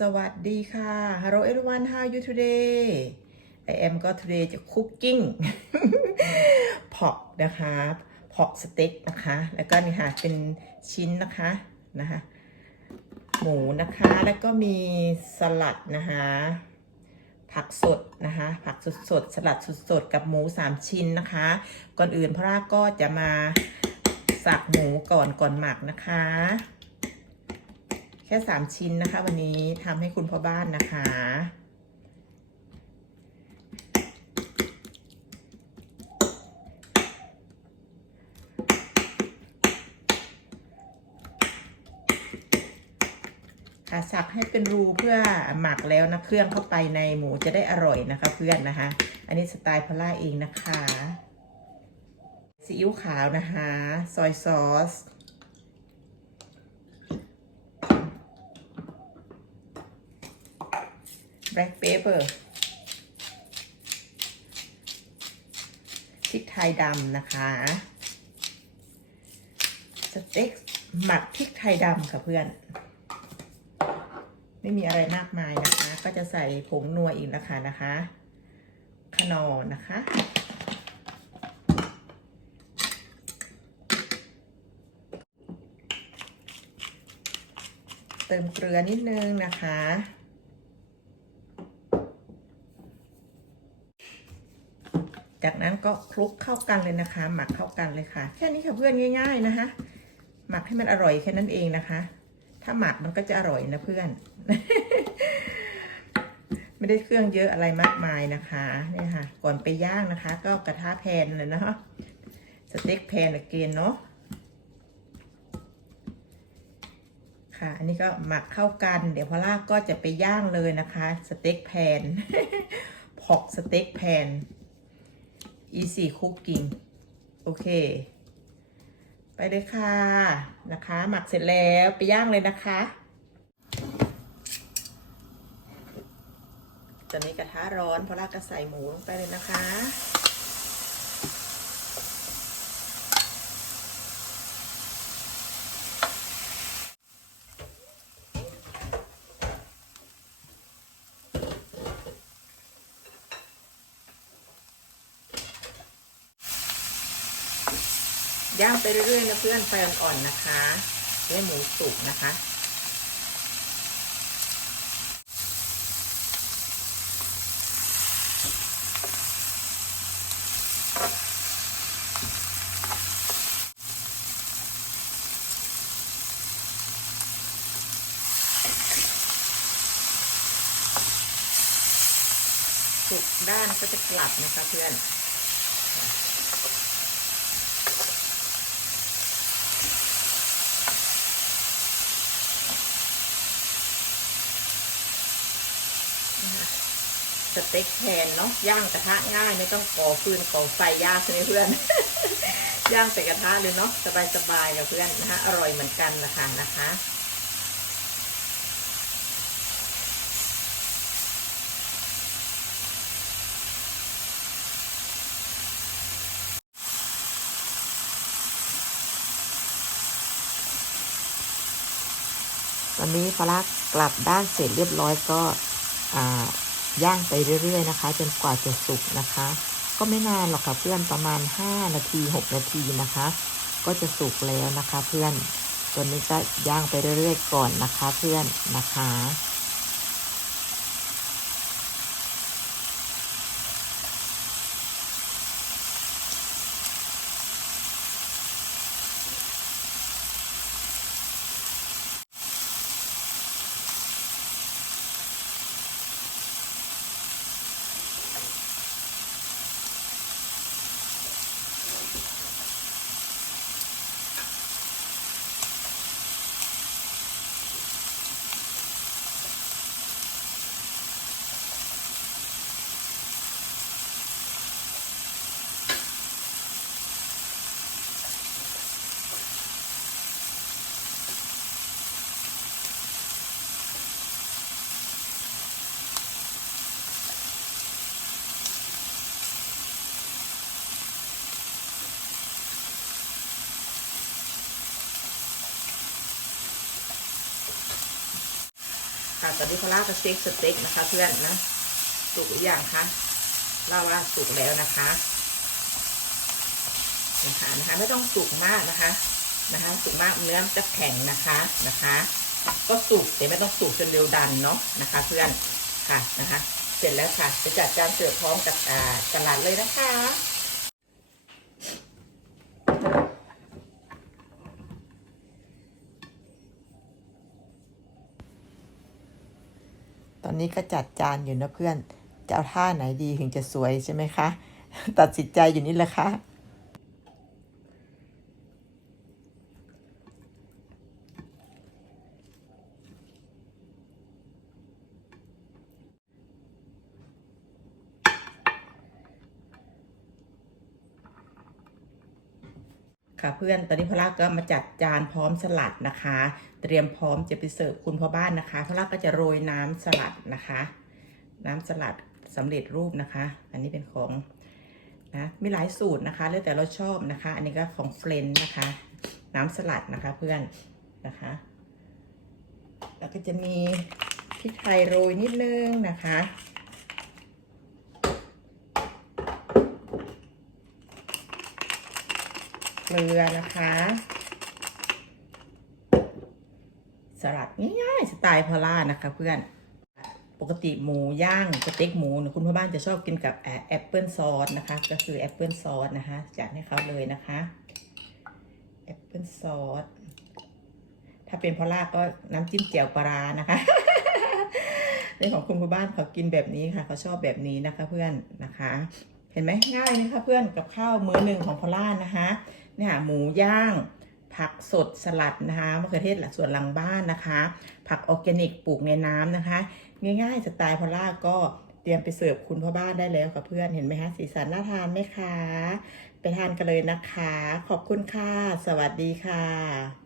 สวัสดีค่ะ Hello everyone how are you today I am ก็ today จะ cooking พอกนะคะพอกสเต็กนะคะ แล้วก็นี่ค่ะเป็นชิ้นนะคะนะคะ หมูนะคะ แล้วก็มีสลัดนะคะ ผักสดนะคะ ผักสดสดสลัดสดสดกับหมู3ชิ้นนะคะ ก่อนอื่นพระก็จะมาสักหมูก่อนก่อนหมักนะคะ แค่3ชิ้นนะคะ วันนี้ทำให้คุณพ่อบ้านนะคะ ค่ะสักให้เป็นรูเพื่อหมักแล้วนะเครื่องเข้าไปในหมูจะได้อร่อยนะคะ เพื่อนนะคะ อันนี้สไตล์พล่าเองนะคะซีอิ๊วขาวนะคะ ซอยซอส แบล็กเปเปอร์พริกไทยดำนะคะ สเต็กหมักพริกไทยดำค่ะเพื่อน ไม่มีอะไรมากมายนะคะ ก็จะใส่ผงนัวอีกนะคะนะคะขนอนะคะเติมเกลือนิดนึงนะคะ จากนั้นก็คลุกเข้ากันเลยนะคะ หมักเข้ากันเลยค่ะ แค่นี้ค่ะเพื่อนง่าย ๆนะคะ หมักให้มันอร่อยแค่นั้นเองนะคะ ถ้าหมักมันก็จะอร่อยนะเพื่อน ไม่ได้เครื่องเยอะอะไรมากมายนะคะเนี่ยค่ะ ก่อนไปย่างนะคะ ก็กระทะแพนเลยเนาะสเต็กแพนเกนเนาะค่ะ อันนี้ก็หมักเข้ากัน เดี๋ยวพอลากก็จะไปย่างเลยนะคะ สเต็กแพนพอกสเต็กแพน easy cooking โอเค ไปเลยค่ะนะคะ หมักเสร็จแล้วไปย่างเลยนะคะ ตอนนี้กระทะร้อนพอลากก็ใส่หมูลงไปเลยนะคะ ย่างไปเรื่อยๆนะเพื่อนไฟอ่อนๆนะคะให้หมูสุกนะคะ สุกด้านก็จะกลับนะคะเพื่อน สเต็กแพนเนาะย่างกระทะง่ายไม่ต้องก่อฟืนก่อไฟยากใช่ไหมเพื่อน ย่างใส่กระทะเลยเนาะสบายๆกับเพื่อนนะคะอร่อยเหมือนกันนะคะนะคะตอนนี้พลักกลับด้านเสร็จเรียบร้อยก็อ่า ย่างไปเรื่อย ๆ นะคะ จนกว่าจะสุกนะคะ ก็ไม่นานหรอกค่ะเพื่อนประมาณ 5 นาที 6 นาทีนะคะ ก็จะสุกแล้วนะคะ เพื่อนตอนนี้ก็ย่างไปเรื่อย ๆ ก่อนนะคะ เพื่อนนะคะ ค่ะตอนนี้พลาก็เซ็กสเต็กนะคะ เพื่อนนะสุกหรือยังคะเล่าว่าสุกแล้วนะคะนะคะนะคะไม่ต้องสุกมากนะคะนะคะ สุกมากเนื้อจะแข็งนะคะนะคะ ก็สุกแต่ไม่ต้องสุกจนเร็วดันเนาะนะคะ เพื่อนค่ะนะคะ เสร็จแล้วค่ะจะจัดจานเสิร์ฟพร้อมกับอ่าสลัดเลยนะคะ นี้ก็จัดจานอยู่นะเพื่อน จะเอาท่าไหนดีถึงจะสวยใช่ไหมคะ ตัดสินใจอยู่นี่แหละค่ะ ค่ะเพื่อนตอนนี้พอลล่าก็มาจัดจานพร้อมสลัดนะคะ เตรียมพร้อมจะไปเสิร์ฟคุณพ่อบ้านนะคะพอลล่าก็จะโรยน้ำสลัดนะคะ น้ำสลัดสำเร็จรูปนะคะ อันนี้เป็นของนะมีหลายสูตรนะคะแล้วแต่เราชอบนะคะ อันนี้ก็ของเฟรนนะคะ น้ำสลัดนะคะเพื่อนนะคะ แล้วก็จะมีพริกไทยโรยนิดนึงนะคะ เก ลือนะคะ สลัดง่ายๆสไตล์พอล่านะคะเพื่อน ปกติหมูย่างสเต็กหมูคุณพ่อบ้านจะชอบกินกับแอปเปิลซอสนะคะ ก็คือแอปเปิลซอสนะคะจัดให้เขาเลยนะคะแอปเปิลซอสถ้าเป็นพอล่าก็น้ำจิ้มแจ่วปลาร้านะคะในของคุณพ่อบ้านเขากินแบบนี้ค่ะเขาชอบแบบนี้นะคะเพื่อนนะคะ เห็นไหมง่ายนะคะเพื่อนกับข้าวมื้อหนึ่งของพอล่านะคะเนี่ยหมูย่าง ผักสดสลัดนะคะมะเขือเทศส่วนหลังบ้านนะคะ ผักออร์แกนิกปลูกในน้ำนะคะ ง่ายๆสไตล์พอล่าก็เตรียมไปเสิร์ฟคุณพ่อบ้านได้แล้วกับเพื่อนเห็นไหมคะสีสันน่าทานไหมคะ ไปทานกันเลยนะคะ ขอบคุณค่ะ สวัสดีค่ะ